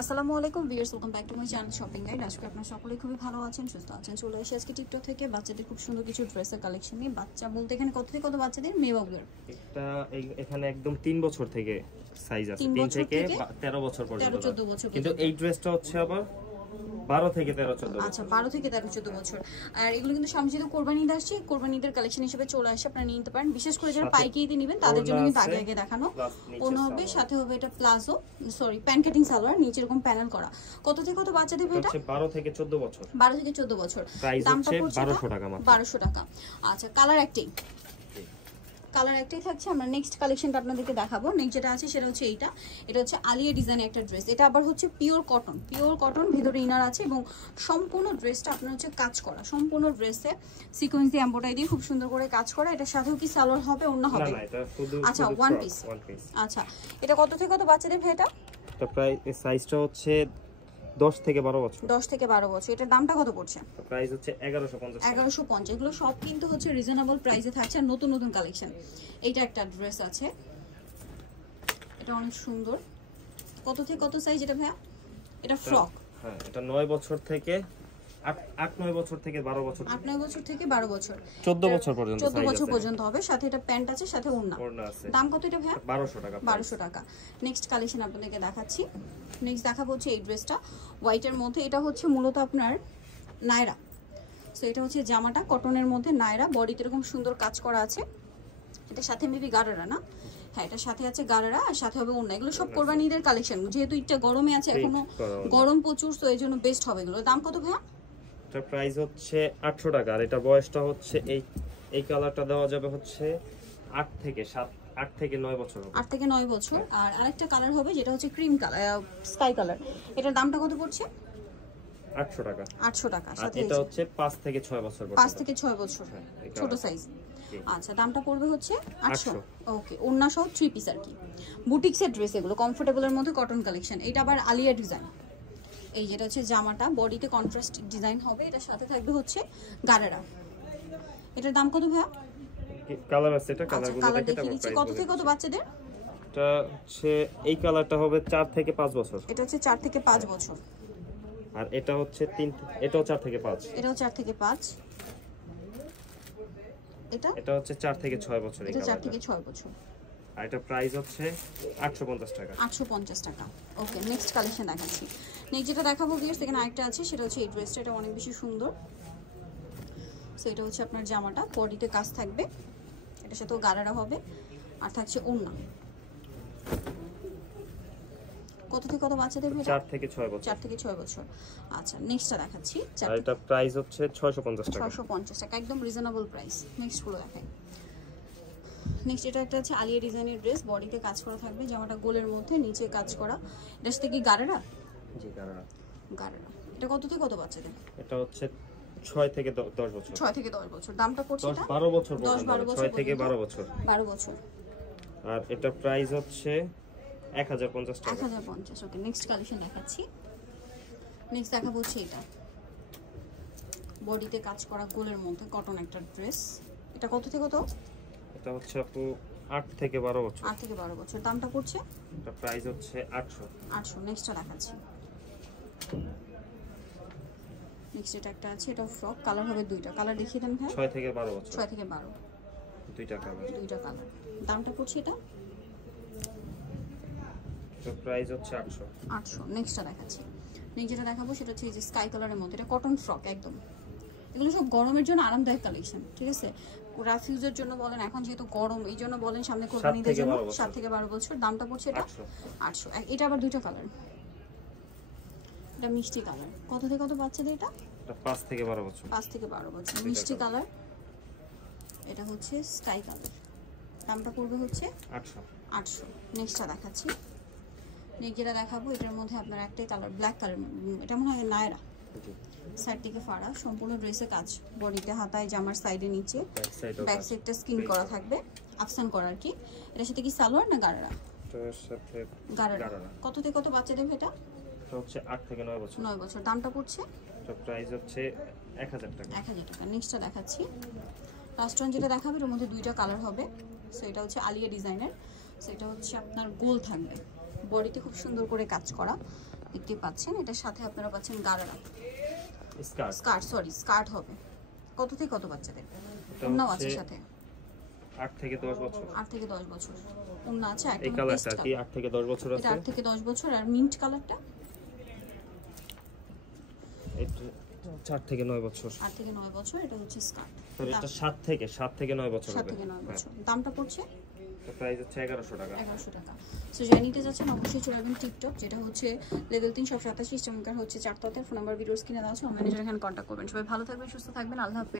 আসসালামু আলাইকুম viewers, welcome back to my channel shopping guide. আজকে আপনারা সকলেই খুবই ভালো আছেন, সুস্থ আছেন। চলে এসে আজকে টিকটক থেকে বাচ্চাদের খুব সুন্দর কিছু ড্রেসের কালেকশন নিয়ে। বাচ্চা বলতে এখানে কত থেকে কত বাচ্চাদের মেয়ে বাবুর? এখানে একদম 3 বছর থেকে সাইজ আছে, 3 থেকে 13 বছর পর্যন্ত। 13-14 বছর কিন্তু এই ড্রেসটা হচ্ছে আবার 12 থেকে 13-14 বছর। আচ্ছা, 12 থেকে 13-14 বছর। আর এগুলো কিন্তু সামনে যেহেতু কোরবানি ঈদ আসছে, কোরবানি ঈদের কালেকশন হিসেবে চলে আসে, আপনারা নিতে পারেন। বিশেষ করে যারা পাইকারিতে নেবেন তাদের জন্য কিন্তু আগে আগে দেখানো। ওনা হবে, সাথে হবে এটা palazzo, sorry pan cutting salwar, নিচে এরকম প্যানেল করা। কত থেকে কত বাচ্চা দেবে এটা? 12 থেকে 14 বছর। 12 থেকে 14 বছর। দামটা পড়ছে 1200 টাকা মাত্র। 1200 টাকা। আচ্ছা, কালার একটাই থাকছে। আমরা নেক্সট কালেকশনটা আপনাদেরকে দেখাবো। নেক্সট যেটা আছে সেটা হচ্ছে এটা হচ্ছে আলিয়া ডিজাইনের একটা ড্রেস। এটা আবার হচ্ছে পিওর কটন, ভিতরে ইনার আছে এবং সম্পূর্ণ ড্রেসটা আপনার হচ্ছে কাজ করা। সম্পূর্ণ ড্রেসে সিকোয়েন্স দিয়ে এমব্রয়ডারি দিয়ে খুব সুন্দর করে কাজ করা। এটার সাথেও কি সালোয়ার হবে, ওন্না হবে? না, এটা শুধু আচ্ছা, ওয়ান পিস। আচ্ছা, এটা কত থেকে কত বাচ্চাদের ভাই? এটা প্রায় সাইজটা হচ্ছে 10 থেকে 12 বছর। 10 থেকে 12 বছর। এটার দামটা কত পড়ছে? প্রাইস হচ্ছে 1150। 1150। এগুলো সব কিন্তু হচ্ছে রিজনেবল প্রাইসে থাকছে, আর নতুন নতুন কালেকশন। এইটা একটা ড্রেস আছে, এটা অনেক সুন্দর। কত থেকে কত সাইজ এটা ভাইয়া? এটা ফ্রক। হ্যাঁ, এটা 9 বছর থেকে 8-9 বছর থেকে 12 বছর। 8-9 বছর থেকে 12 বছর, 14 বছর পর্যন্ত। 14 বছর পর্যন্ত হবে। সাথে এটা প্যান্ট আছে, সাথে ওড়না আছে। দাম কত এটা ভাইয়া? 1200 টাকা। 1200 টাকা। নেক্সট কালেকশন আপনাদেরকে দেখাচ্ছি। নেক্সট দেখাবো হচ্ছে এই ড্রেসটা হোয়াইটের মধ্যে। এটা হচ্ছে মূলত আপনার নায়রা। সো এটা হচ্ছে জামাটা কটনের মধ্যে নায়রা, বডিতে এরকম সুন্দর কাজ করা আছে। এটার সাথে মেবি গারারা না? হ্যাঁ, এটার সাথে আছে গারারা, আর সাথে হবে ওড়না। এগুলো সব কোরবানি ঈদের কালেকশন, যেহেতু এটা গরমে আছে, এখনো গরম প্রচুর, তো এই জন্য বেস্ট হবে এগুলো। দাম কত ভাইয়া? এটা প্রাইস হচ্ছে 800 টাকা। আর এটা বয়সটা হচ্ছে এই কালারটা দেওয়া যাবে হচ্ছে 8 থেকে 9 বছর হবে। 8 থেকে 9 বছর। আর আরেকটা কালার হবে যেটা হচ্ছে ক্রিম কালার, স্কাই কালার। এটার দামটা কত পড়ছে? 800 টাকা। 800 টাকা। সাথে এটা হচ্ছে 5 থেকে 6 বছর পর্যন্ত। 5 থেকে 6 বছর, ছোট সাইজ। আচ্ছা, দামটা পড়বে হচ্ছে 800। ওকে, ওন্না সহ 3 পিস আর কি। বুটিক্সের ড্রেস এগুলো, কমফোর্টেবলের মধ্যে কটন কালেকশন। এটা আবার আলিয়া ডিজাইন। এই যেটা হচ্ছে জামাটা, বডিতে কন্ট্রাস্ট ডিজাইন হবে। এটার সাথে থাকবে হচ্ছে গারারা। এটার দাম কত ভাইয়া? কালার আছে, এটা কালারগুলো দেখে দেখিয়ে দিচ্ছি। কত থেকে কত বাচ্চাদের? এটা হচ্ছে এই কালারটা হবে 4 থেকে 5 বছর। এটা হচ্ছে 4 থেকে 5 বছর। আর এটা হচ্ছে এটাও 4 থেকে 5। এটাও 4 থেকে 5। এটা হচ্ছে 4 থেকে 6 বছর। এটা 4 থেকে 6 বছর। আর এটা প্রাইস হচ্ছে 850 টাকা। 850 টাকা। ওকে, নেক্সট কালেকশন দেখাচ্ছি। নেক্সট যেটা দেখাবো ভিউয়ার্স, এখানে আরেকটা আছে, সেটা হচ্ছে এই ড্রেসটা। এটা অনেক বেশি সুন্দর। সো এটা হচ্ছে আপনার জামাটা, বডিতে কাজ থাকবে, এটার সাথেও গারারা হবে, আর থাকছে ওড়না। কত থেকে কত বাচ্চাদের? 4 থেকে 6 বছর। 4 থেকে 6 বছর। আচ্ছা, নেক্সটটা দেখাচ্ছি। আর এটা প্রাইস হচ্ছে 650 টাকা। 650 টাকা, একদম রিজনেবল প্রাইস। নেক্সট গুলো দেখাই। নেক্সট এটা একটা হচ্ছে আলিয়া ডিজাইনের ড্রেস, বডিতে কাজ করা থাকবে, জামাটা গোলের মধ্যে, নিচে কাজ করা। এটার সাথে কি গারারা? জি, গারারা। এটা কত থেকে কত বাচ্চাদের? এটা হচ্ছে 6 থেকে 10 বছর। 6 থেকে 10 বছর। দামটা পড়ছে এটা 12 বছর। 10-12 বছর। 6 থেকে 12 বছর। 12 বছর। আর এটা প্রাইস হচ্ছে 1050 টাকা। 1050। ওকে, নেক্সট কালেকশন দেখাচ্ছি। নেক্সট দেখাবো হচ্ছে এটা, বডিতে কাজ করা গোলের মধ্যে কটন একটা ড্রেস। এটা কত থেকে কত? এটা হচ্ছে আপু 8 থেকে 12 বছর। 8 থেকে 12 বছর। দামটা পড়ছে? এটা প্রাইস হচ্ছে 800। নেক্সটটা দেখাচ্ছি। নেক্সট এটা একটা আছে, এটা ফ্রক, কালার হবে দুইটা। কালার দেখিয়ে দেন ভাই। 6 থেকে 12 বছর। 6 থেকে 12, দুইটা কালার। দামটা পড়ছে এটা? তো প্রাইস হচ্ছে 800। নেক্সটটা দেখাচ্ছি। নেক্সট যেটা দেখাবো সেটা হচ্ছে এই যে স্কাই কালারের মধ্যে, এটা কটন ফ্রক একদম। এগুলো সব গরমের জন্য আরামদায়ক কালেকশন, ঠিক আছে? রাফিউজের জন্য বলেন, এখন যেহেতু গরম এই জন্য বলেন, সামনে কোরবানিদের জন্য। 7 থেকে 12 বছর। দামটা পড়ছে এটা 800। এটা আবার দুইটা কালার, এটা মিষ্টি কালার। কত থেকে কত বাচ্চাদের এটা? 5 থেকে 12 বছর। 5 থেকে 12 বছর, মিষ্টি কালার। এটা হচ্ছে স্কাই কালার। দামটা পড়বে হচ্ছে 800। নেক্সটটা দেখাচ্ছি। নেক্সট যেটা দেখাবো, এটার মধ্যে আপনার একটাই কালার, ব্ল্যাক কালার। এটা মনে হয় নায়রা। সাইড থেকে ফাড়া, সম্পূর্ণ ড্রেসে কাজ, বডিতে, হাতায়, জামার সাইডে, নিচে, ব্যাক সাইডটা স্কিন করা থাকবে, আফসান করা আর কি। এটার সাথে কি সালোয়ার না গারারা? এটার সাথে গারারা। কত থেকে কত বাচ্চাদের এটা? এটা হচ্ছে 8 থেকে 9 বছর। 9 বছর। দামটা পড়ছে? এটা প্রাইস হচ্ছে 1000 টাকা। 1000 টাকা। নেক্সটটা দেখাচ্ছি। লাস্ট ওয়ান যেটা দেখাবো, এর মধ্যে দুইটা কালার হবে। সো এটা হচ্ছে আলিয়া ডিজাইনের। সো এটা হচ্ছে আপনার গোল থাকবে, বডিতে খুব সুন্দর করে কাজ করা, দেখতে পাচ্ছেন। এটার সাথে আপনারা পাচ্ছেন গারারা স্কার্ট, স্কার্ট হবে। কত থেকে কত বাচ্চাদের? এটা ওন্না হচ্ছে আছে সাথে 8 থেকে 10 বছর। 8 থেকে 10 বছর ওন্না আছে। এই কালারটা কি 8 থেকে 10 বছর আছে? এটা 8 থেকে 10 বছর। আর মিন্ট কালারটা এটা 4 থেকে 9 বছর। 8 থেকে 9 বছর। এটা হচ্ছে স্কার্ট। এটা 7 থেকে 9 বছর 7 হবে। থেকে 9 বছর। দামটা পড়ছে প্রাইস হচ্ছে 1100 টাকা। 1100 টাকা। সো যারা নিতে যাচ্ছেন অবশ্যই চলে আসবেন টিকটক, যেটা হচ্ছে লেভেল 3 সব 87 চমৎকার হচ্ছে 4 তলাতে। ফোন নাম্বার ভিডিওস কিনে দেওয়া আছে, অনলাইনে যারা এখানে কন্ট্যাক্ট করবেন। সবাই ভালো থাকবেন, সুস্থ থাকবেন, আল্লাহ হাফেজ।